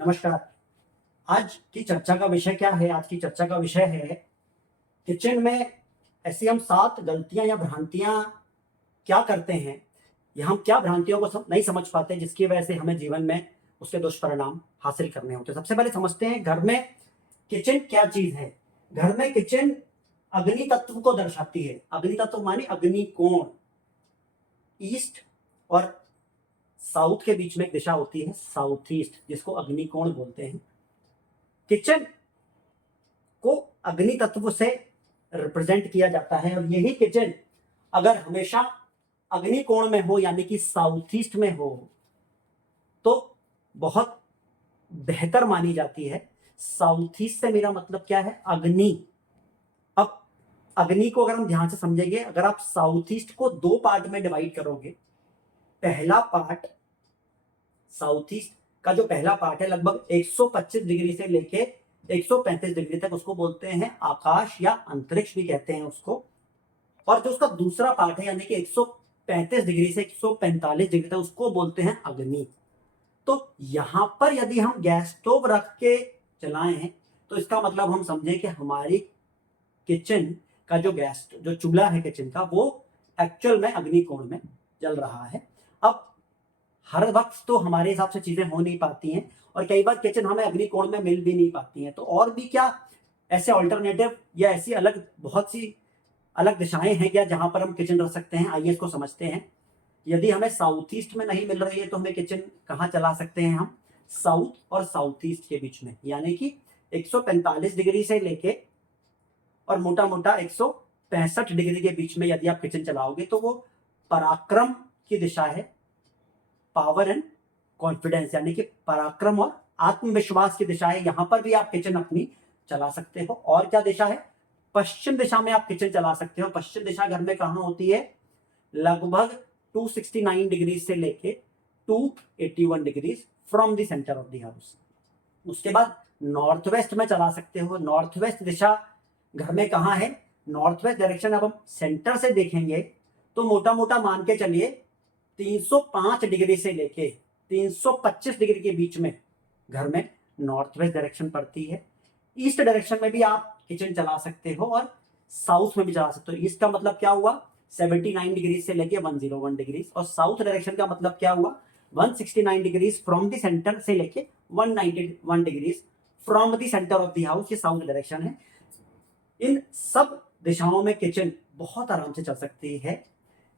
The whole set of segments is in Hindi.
नमस्कार। आज की चर्चा का विषय क्या है? आज की चर्चा का विषय है किचन में ऐसी हम 7 गलतियां या भ्रांतियां क्या करते हैं, या हम क्या भ्रांतियों को नहीं समझ पाते जिसकी वजह से हमें जीवन में उसके दुष्परिणाम हासिल करने होते हैं। सबसे पहले समझते हैं घर में किचन क्या चीज है। घर में किचन अग्नि तत्व को दर्शाती है। अग्नि तत्व माने अग्नि कोण। ईस्ट और साउथ के बीच में एक दिशा होती है साउथ ईस्ट, जिसको अग्निकोण बोलते हैं। किचन को अग्नि तत्व से रिप्रेजेंट किया जाता है और यही किचन अगर हमेशा अग्निकोण में हो यानी कि साउथ ईस्ट में हो तो बहुत बेहतर मानी जाती है। साउथ ईस्ट से मेरा मतलब क्या है? अग्नि। अब अग्नि को अगर हम ध्यान से समझेंगे, अगर आप साउथ ईस्ट को 2 पार्ट में डिवाइड करोगे, पहला पार्ट साउथ ईस्ट का जो पहला पार्ट है लगभग 125 डिग्री से लेके 135 डिग्री तक, उसको बोलते हैं आकाश या अंतरिक्ष भी कहते हैं उसको। और जो उसका दूसरा पार्ट है यानी कि 135 डिग्री से 145 डिग्री तक, उसको बोलते हैं अग्नि। तो यहां पर यदि हम गैस स्टोव रख के चलाएं तो इसका मतलब हम समझें कि हमारी किचन का जो चूल्हा है किचन का, वो एक्चुअल में अग्निकोण में जल रहा है। अब हर वक्त तो हमारे हिसाब से चीजें हो नहीं पाती हैं और कई बार किचन हमें अग्निकोण में मिल भी नहीं पाती हैं। तो और भी क्या ऐसे ऑल्टरनेटिव या ऐसी बहुत सी अलग दिशाएं हैं क्या जहां पर हम किचन रख सकते हैं? आइए इसको समझते हैं। यदि हमें साउथ ईस्ट में नहीं मिल रही है तो हमें किचन कहाँ चला सकते हैं? हम साउथ और साउथ ईस्ट के बीच में, यानी कि 145 डिग्री से लेके और मोटा मोटा 165 डिग्री के बीच में यदि आप किचन चलाओगे तो वो पराक्रम की दिशा है। पावर एंड कॉन्फिडेंस यानी कि पराक्रम और आत्मविश्वास की दिशा है। यहां पर भी आप किचन अपनी चला सकते हो। और क्या दिशा है? पश्चिम दिशा में आप किचन चला सकते हो। पश्चिम दिशा घर में कहां होती है? लगभग 269 डिग्री से लेके 281 degree from the centre of the house. उसके बाद नॉर्थ वेस्ट में चला सकते हो। नॉर्थ वेस्ट दिशा घर में कहां है? नॉर्थ वेस्ट डायरेक्शन अब हम सेंटर से देखेंगे तो मोटा मोटा मान के चलिए 305 डिग्री से लेके 325 डिग्री के बीच में घर में नॉर्थ वेस्ट डायरेक्शन पड़ती है। ईस्ट डायरेक्शन में भी आप किचन चला सकते हो और साउथ में भी चला सकते हो। ईस्ट का मतलब क्या हुआ? 79 डिग्री से लेके 101 डिग्री। और साउथ डायरेक्शन का मतलब क्या हुआ? 169 डिग्री फ्रॉम द सेंटर से लेके 191 degree from the centre of the house. ये साउथ डायरेक्शन है। इन सब दिशाओं में किचन बहुत आराम से चल सकती है।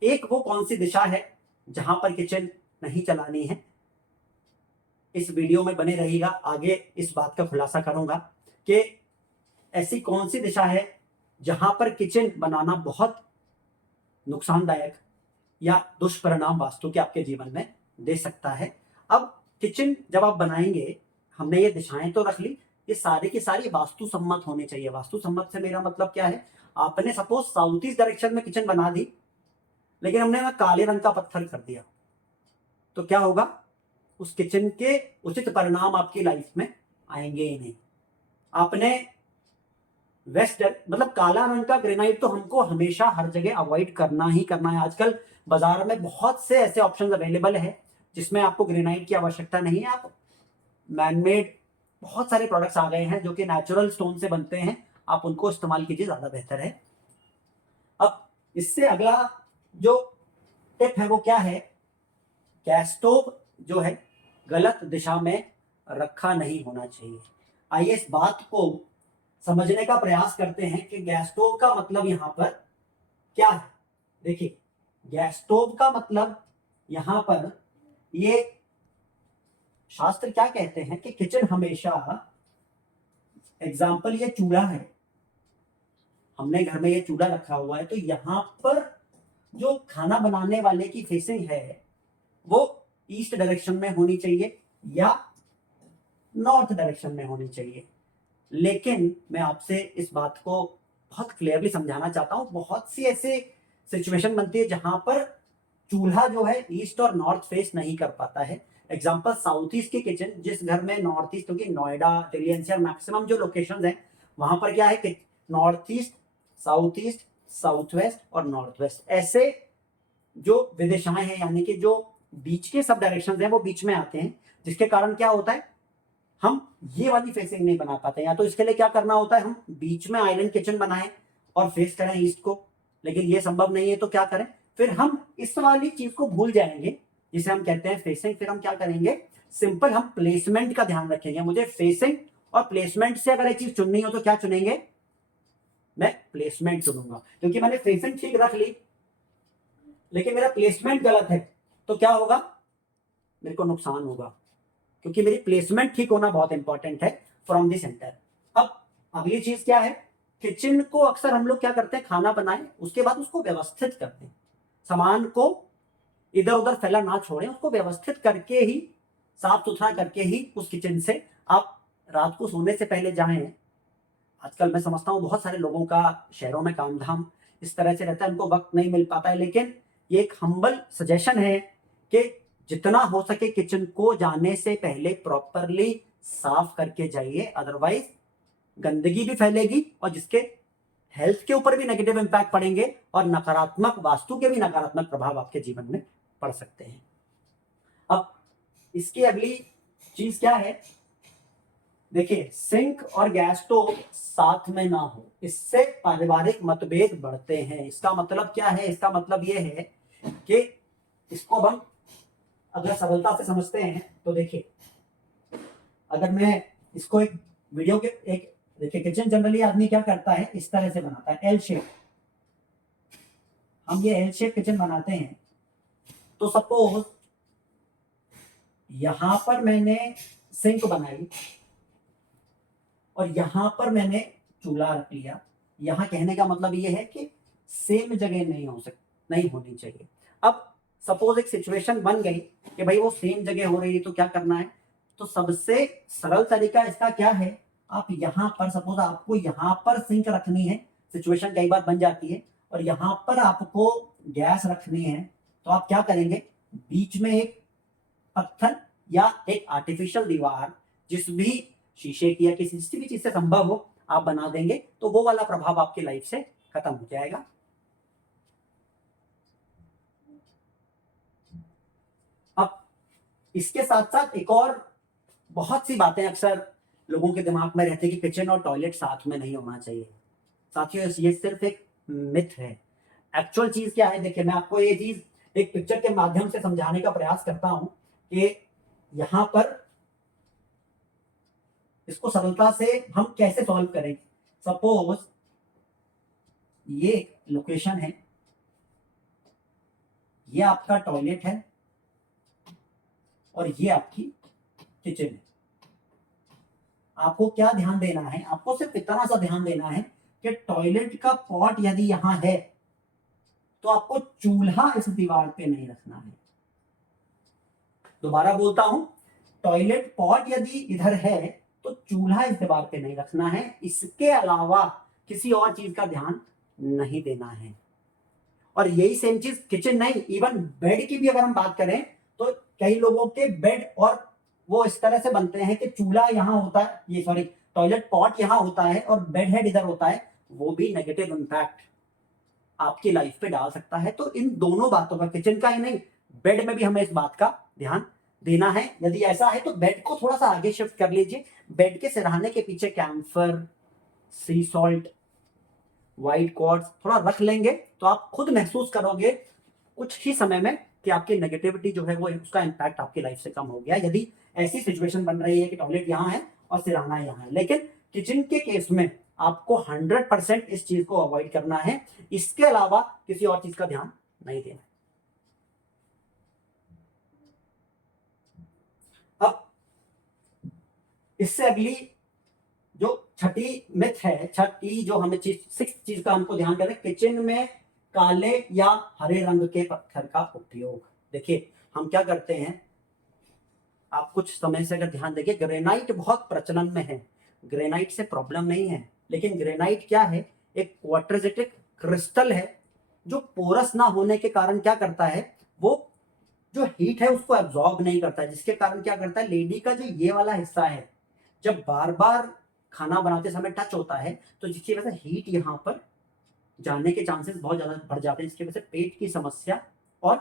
एक वो कौन सी दिशा है जहां पर किचन नहीं चलानी है? इस वीडियो में बने रहिएगा, आगे इस बात का खुलासा करूंगा कि ऐसी कौन सी दिशा है जहां पर किचन बनाना बहुत नुकसानदायक या दुष्परिणाम वास्तु के आपके जीवन में दे सकता है। अब किचन जब आप बनाएंगे, हमने ये दिशाएं तो रख ली, ये सारी की सारी वास्तु सम्मत होनी चाहिए। वास्तु सम्मत से मेरा मतलब क्या है? आपने सपोज साउथ ईस्ट डायरेक्शन में किचन बना दी, लेकिन हमने वहां काले रंग का पत्थर कर दिया, तो क्या होगा? उस किचन के उचित परिणाम आपकी लाइफ में आएंगे ही नहीं। आपने वेस्ट मतलब काला रंग का ग्रेनाइट तो हमको हमेशा हर जगह अवॉइड करना ही करना है। आजकल बाजार में बहुत से ऐसे ऑप्शंस अवेलेबल है जिसमें आपको ग्रेनाइट की आवश्यकता नहीं है। आप मैनमेड बहुत सारे प्रोडक्ट्स आ गए हैं जो कि नेचुरल स्टोन से बनते हैं, आप उनको इस्तेमाल कीजिए, ज्यादा बेहतर है। अब इससे अगला जो टिप है वो क्या है? गैस स्टोव जो है गलत दिशा में रखा नहीं होना चाहिए। आइए इस बात को समझने का प्रयास करते हैं कि गैस स्टोव का मतलब यहां पर क्या है। देखिए, गैस स्टोव का मतलब यहां पर ये शास्त्र क्या कहते हैं कि किचन हमेशा, एग्जाम्पल ये चूल्हा है, हमने घर में ये चूल्हा रखा हुआ है, तो यहां पर जो खाना बनाने वाले की फेसिंग है वो ईस्ट डायरेक्शन में होनी चाहिए या नॉर्थ डायरेक्शन में होनी चाहिए। लेकिन मैं आपसे इस बात को बहुत क्लियरली समझाना चाहता हूं। बहुत सी ऐसे सिचुएशन बनती है जहां पर चूल्हा जो है ईस्ट और नॉर्थ फेस नहीं कर पाता है। एग्जांपल साउथ ईस्ट की किचन, जिस घर में नॉर्थ ईस्ट, क्योंकि नोएडा, दिल्ली एनसीआर मैक्सिमम जो लोकेशंस हैं वहां पर क्या है कि नॉर्थ ईस्ट, साउथ वेस्ट और नॉर्थ वेस्ट, ऐसे जो विदिशाएं हैं यानी कि जो बीच के सब डायरेक्शंस हैं वो बीच में आते हैं, जिसके कारण क्या होता है? हम ये वाली फेसिंग नहीं बना पाते, या तो इसके लिए क्या करना होता है, हम बीच में आइलैंड किचन बनाएं और फेस करें ईस्ट को, लेकिन ये संभव नहीं है तो क्या करें, फिर हम इस वाली चीज को भूल जाएंगे जिसे हम कहते हैं फेसिंग। फिर हम क्या करेंगे, सिंपल हम प्लेसमेंट का ध्यान रखेंगे। मुझे फेसिंग और प्लेसमेंट से अगर एक चीज चुननी हो तो क्या चुनेंगे, मैं प्लेसमेंट चुनूंगा, क्योंकि मैंने फेसिंग ठीक रख ली लेकिन मेरा प्लेसमेंट गलत है तो क्या होगा, मेरे को नुकसान होगा, क्योंकि मेरी प्लेसमेंट ठीक होना बहुत इंपॉर्टेंट है फ्रॉम द सेंटर। अब अगली चीज क्या है, किचन को अक्सर हम लोग क्या करते हैं, खाना बनाएं उसके बाद उसको व्यवस्थित करते हैं, सामान को इधर उधर फैला ना छोड़ें, उसको व्यवस्थित करके ही, साफ सुथरा करके ही उस किचन से आप रात को सोने से पहले जाएं। आजकल मैं समझता हूँ बहुत सारे लोगों का शहरों में काम धाम इस तरह से रहता है, उनको वक्त नहीं मिल पाता है, लेकिन ये एक हम्बल सजेशन है कि जितना हो सके किचन को जाने से पहले प्रॉपरली साफ करके जाइए, अदरवाइज गंदगी भी फैलेगी और जिसके हेल्थ के ऊपर भी नेगेटिव इंपैक्ट पड़ेंगे और नकारात्मक, वास्तु के भी नकारात्मक प्रभाव आपके जीवन में पड़ सकते हैं। अब इसकी अगली चीज क्या है, देखिए सिंक और गैस स्टोव साथ में ना हो, इससे पारिवारिक मतभेद बढ़ते हैं। इसका मतलब क्या है, इसका मतलब ये है कि इसको हम अगर सरलता से समझते हैं तो देखिए, अगर मैं इसको एक वीडियो के एक, देखिए किचन जनरली आदमी क्या करता है, इस तरह से बनाता है एल शेप। हम ये एल शेप किचन बनाते हैं तो सपोज यहां पर मैंने सिंक बनाई और यहां पर मैंने चूल्हा रख लिया। यहां कहने का मतलब ये है कि सेम जगह नहीं होनी चाहिए। अब सपोज एक सिचुएशन बन गई कि भाई वो सेम जगह हो रही है तो क्या करना है, तो सबसे सरल तरीका इसका क्या है, आप यहां पर, सपोज आपको यहां पर सिंक रखनी है, सिचुएशन कई बार बन जाती है, और यहां पर आपको गैस रखनी है, तो आप क्या करेंगे, बीच में एक पत्थर या एक आर्टिफिशियल दीवार, जिस भी शीशे की या किसी भी चीज से संभव हो आप बना देंगे, तो वो वाला प्रभाव आपकी लाइफ से खत्म हो जाएगा। अब इसके साथ साथ एक और बहुत सी बातें अक्सर लोगों के दिमाग में रहती है कि किचन और टॉयलेट साथ में नहीं होना चाहिए। साथियों ये सिर्फ एक मिथ है। एक्चुअल चीज क्या है, देखिए मैं आपको ये चीज एक पिक्चर के माध्यम से समझाने का प्रयास करता हूं कि यहां पर इसको सरलता से हम कैसे सॉल्व करेंगे। सपोज ये लोकेशन है, ये आपका टॉयलेट है और ये आपकी किचन है। आपको क्या ध्यान देना है, आपको सिर्फ इतना सा ध्यान देना है कि टॉयलेट का पॉट यदि यहां है तो आपको चूल्हा इस दीवार पे नहीं रखना है। दोबारा बोलता हूं, टॉयलेट पॉट यदि इधर है तो चूल्हा इस दीवार पे नहीं रखना है, इसके अलावा किसी और चीज का ध्यान नहीं देना है। और यही सेम चीज किचन नहीं, इवन बेड की भी अगर हम बात करें तो कई लोगों के बेड और वो इस तरह से बनते हैं कि चूल्हा यहां होता है, ये सॉरी टॉयलेट पॉट यहां होता है और बेड हेड इधर होता है, वो भी नेगेटिव इंपैक्ट आपकी लाइफ पे डाल सकता है। तो इन दोनों बातों का, किचन का ही नहीं, बेड में भी हमें इस बात का ध्यान देना है। यदि ऐसा है तो बेड को थोड़ा सा आगे शिफ्ट कर लीजिए, बेड के सिरहाने के पीछे camphor, sea salt, white quartz थोड़ा रख लेंगे तो आप खुद महसूस करोगे कुछ ही समय में कि आपकी नेगेटिविटी जो है वो, उसका इंपैक्ट आपकी लाइफ से कम हो गया, यदि ऐसी सिचुएशन बन रही है कि टॉयलेट यहाँ है और सिरहाना यहाँ है। लेकिन किचन के केस में आपको 100% इस चीज को अवॉइड करना है, इसके अलावा किसी और चीज का ध्यान नहीं देना। अब इससे अगली जो छठी मिथ है, छठी जो हमें सिक्स चीज का हमको ध्यान करें, किचन में काले या हरे रंग के पत्थर का उपयोग। देखिए हम क्या करते हैं, आप कुछ समय से अगर ध्यान देंगे, ग्रेनाइट बहुत प्रचलन में है, ग्रेनाइट से प्रॉब्लम नहीं है, लेकिन ग्रेनाइट क्या है, एक क्वार्टरजेटिक क्रिस्टल है जो पोरस ना होने के कारण क्या करता है, वो जो हीट है उसको एब्जॉर्ब नहीं करता है, जिसके कारण क्या करता है, लेडी का जो ये वाला हिस्सा है जब बार बार खाना बनाते समय टच होता है तो जिसकी वजह से हीट यहाँ पर जाने के चांसेस बहुत ज्यादा बढ़ जाते हैं, जिसकी वजह से पेट की समस्या और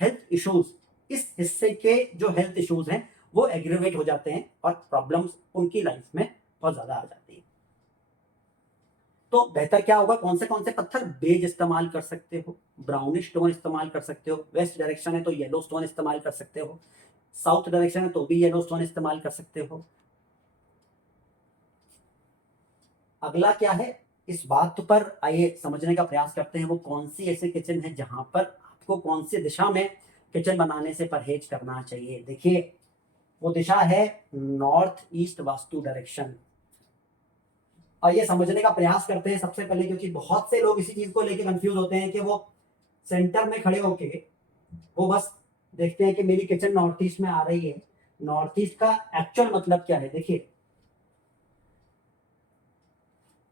हेल्थ इश्यूज, इस हिस्से के जो हेल्थ इश्यूज हैं वो एग्रीवेट हो जाते हैं और प्रॉब्लम्स उनकी लाइफ में बहुत ज़्यादा आ जाती है। तो बेहतर क्या होगा, कौन से पत्थर? बेज इस्तेमाल कर सकते हो, ब्राउनिश स्टोन इस्तेमाल कर सकते हो, वेस्ट डायरेक्शन है तो येलो स्टोन इस्तेमाल कर सकते हो, साउथ डायरेक्शन है तो भी येलो स्टोन इस्तेमाल कर सकते हो। अगला क्या है, इस बात पर आइए समझने का प्रयास करते हैं वो कौन सी ऐसे किचन है जहां पर आपको कौन सी दिशा में किचन बनाने से परहेज करना चाहिए। देखिए वो दिशा है नॉर्थ ईस्ट वास्तु डायरेक्शन। और ये समझने का प्रयास करते हैं सबसे पहले, क्योंकि बहुत से लोग इसी चीज को लेकर कंफ्यूज होते हैं कि वो सेंटर में खड़े होके वो बस देखते हैं कि मेरी किचन नॉर्थ ईस्ट में आ रही है। नॉर्थ ईस्ट का एक्चुअल मतलब क्या है, देखिए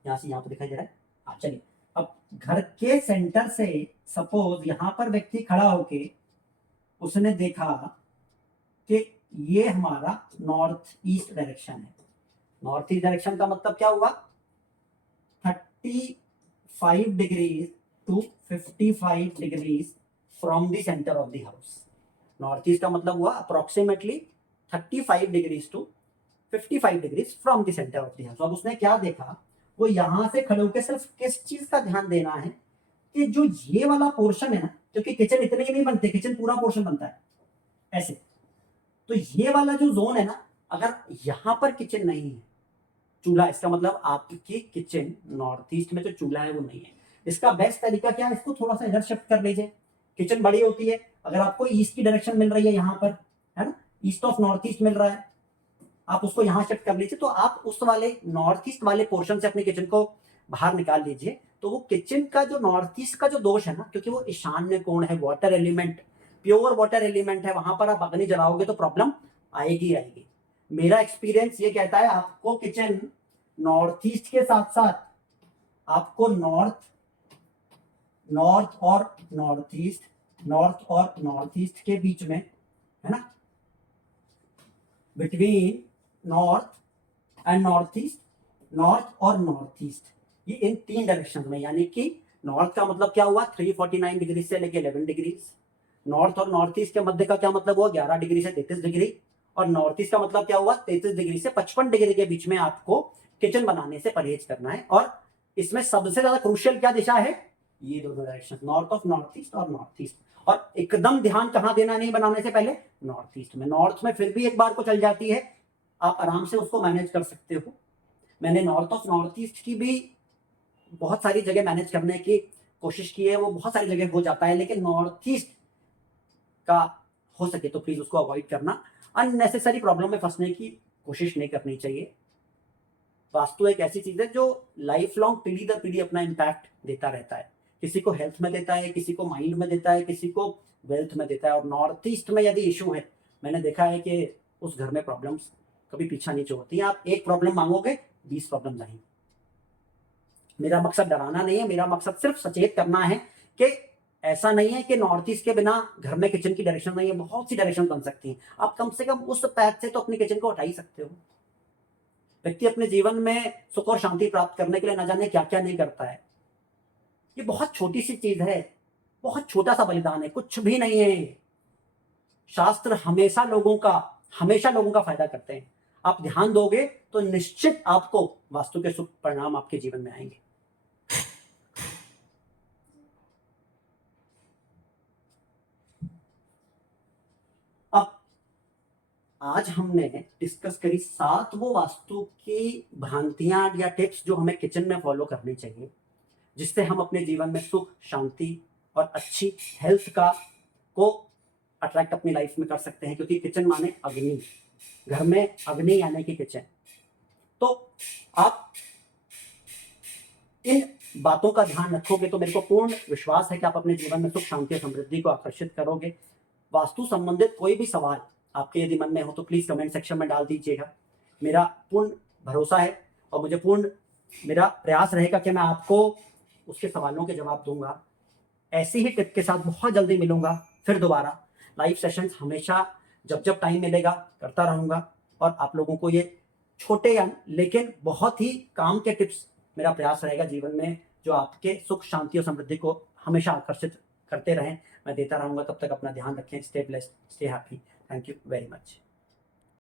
यहां से यहां पर दिखाई दे रहा है। हाँ चलिए, अब घर के सेंटर से सपोज यहां पर व्यक्ति खड़ा होके उसने देखा कि ये हमारा नॉर्थ ईस्ट डायरेक्शन है। नॉर्थ ईस्ट डायरेक्शन का मतलब क्या हुआ, 35 degrees to 55 degrees from the centre of the house. North east का मतलब हुआ approximately 35 degrees to 55 degrees from the centre of the house. अब उसने क्या देखा, वो यहां से खड़े होकर सिर्फ किस चीज का ध्यान देना है कि जो ये वाला पोर्शन है ना, क्योंकि किचन इतने ही नहीं बनते, किचन पूरा पोर्शन बनता है ऐसे, तो ये वाला जो जोन है ना, अगर यहां पर किचन नहीं है, चूल्हा, इसका मतलब आपकी किचन नॉर्थ ईस्ट में जो चूल्हा है वो नहीं है। इसका बेस्ट तरीका क्या है, इसको थोड़ा सा इधर शिफ्ट कर लीजिए। किचन बड़ी होती है, अगर आपको ईस्ट की डायरेक्शन मिल रही है यहाँ पर, है ना, ईस्ट ऑफ नॉर्थ ईस्ट मिल रहा है, आप उसको यहां शिफ्ट कर लीजिए। तो आप उस वाले नॉर्थ ईस्ट वाले पोर्शन से अपनी किचन को बाहर निकाल लीजिए। तो वो किचन का जो नॉर्थ ईस्ट का जो दोष है ना, क्योंकि वो ईशान्य कोण है, water element, pure water element है, वहां पर आप अग्नि जलाओगे तो प्रॉब्लम आएगी आएगी। मेरा एक्सपीरियंस ये कहता है आपको किचन नॉर्थ ईस्ट के साथ साथ आपको नॉर्थ और नॉर्थ ईस्ट के बीच में, है ना, between north and north east, north और नॉर्थ ईस्ट, ये इन 3 डायरेक्शन में, यानी कि नॉर्थ का मतलब क्या हुआ 349 डिग्री से लेके 11 डिग्री, नॉर्थ और नॉर्थ ईस्ट के मध्य का क्या मतलब हुआ 11 डिग्री से 33 डिग्री, और नॉर्थ ईस्ट का मतलब क्या हुआ 33 डिग्री से 55 डिग्री के बीच में आपको किचन बनाने से परहेज करना है। और इसमें सबसे ज्यादा क्रूशियल क्या दिशा है, ये दोनों direction, north of north east और नॉर्थ ईस्ट। और एकदम ध्यान कहां देना नहीं बनाने से पहले, नॉर्थ ईस्ट में। नॉर्थ में फिर भी एक बार को चल जाती है, आप आराम से उसको मैनेज कर सकते हो। मैंने नॉर्थ ऑफ नॉर्थ ईस्ट की भी बहुत सारी जगह मैनेज करने की कोशिश की है, वो बहुत सारी जगह हो जाता है, लेकिन नॉर्थ ईस्ट का हो सके तो प्लीज उसको अवॉइड करना। अननेसेसरी प्रॉब्लम में फंसने की कोशिश नहीं करनी चाहिए। वास्तु एक ऐसी चीज है जो लाइफ लॉन्ग पीढ़ी दर पीढ़ी अपना इम्पैक्ट देता रहता है। किसी को हेल्थ में देता है, किसी को माइंड में देता है, किसी को वेल्थ में देता है। और नॉर्थ ईस्ट में यदि इशू है, मैंने देखा है कि उस घर में प्रॉब्लम्स कभी पीछा नहीं छोड़ती। आप एक प्रॉब्लम मांगोगे 20 प्रॉब्लम आएंगी। मेरा मकसद डराना नहीं है, मेरा मकसद सिर्फ सचेत करना है कि ऐसा नहीं है कि नॉर्थ ईस्ट के बिना घर में किचन की डायरेक्शन नहीं है, बहुत सी डायरेक्शन बन सकती हैं। आप कम से कम उस पैथ से तो अपनी किचन को हटा ही सकते हो। व्यक्ति अपने जीवन में सुख और शांति प्राप्त करने के लिए न जाने क्या क्या नहीं करता है। ये बहुत छोटी सी चीज है, बहुत छोटा सा बलिदान है, कुछ भी नहीं है। शास्त्र हमेशा लोगों का फायदा करते हैं। आप ध्यान दोगे तो निश्चित आपको वास्तु के शुभ परिणाम आपके जीवन में आएंगे। अब आज हमने डिस्कस करी 7 वो वास्तु की भ्रांतियां या टिप्स जो हमें किचन में फॉलो करनी चाहिए, जिससे हम अपने जीवन में सुख, शांति और अच्छी हेल्थ को अट्रैक्ट अपनी लाइफ में कर सकते हैं। क्योंकि किचन माने अग्नि, घर में अग्नि यानी कि किचन। तो आप इन बातों का ध्यान रखोगे तो मेरे को पूर्ण विश्वास है कि आप अपने जीवन में सुख, शांति और समृद्धि को आकर्षित करोगे। वास्तु संबंधित कोई भी सवाल आपके यदि मन में हो तो प्लीज कमेंट सेक्शन में डाल दीजिएगा। मेरा पूर्ण भरोसा है और मेरा प्रयास रहेगा कि मैं आपको उसके सवालों के जवाब दूंगा। ऐसी ही टिप के साथ बहुत जल्दी मिलूंगा फिर दोबारा। लाइव सेशंस हमेशा जब टाइम मिलेगा करता रहूंगा, और आप लोगों को ये छोटे या लेकिन बहुत ही काम के टिप्स मेरा प्रयास रहेगा जीवन में, जो आपके सुख, शांति और समृद्धि को हमेशा आकर्षित करते रहें, मैं देता रहूंगा। तब तक अपना ध्यान रखें। Stay blessed, stay happy. Thank you very much.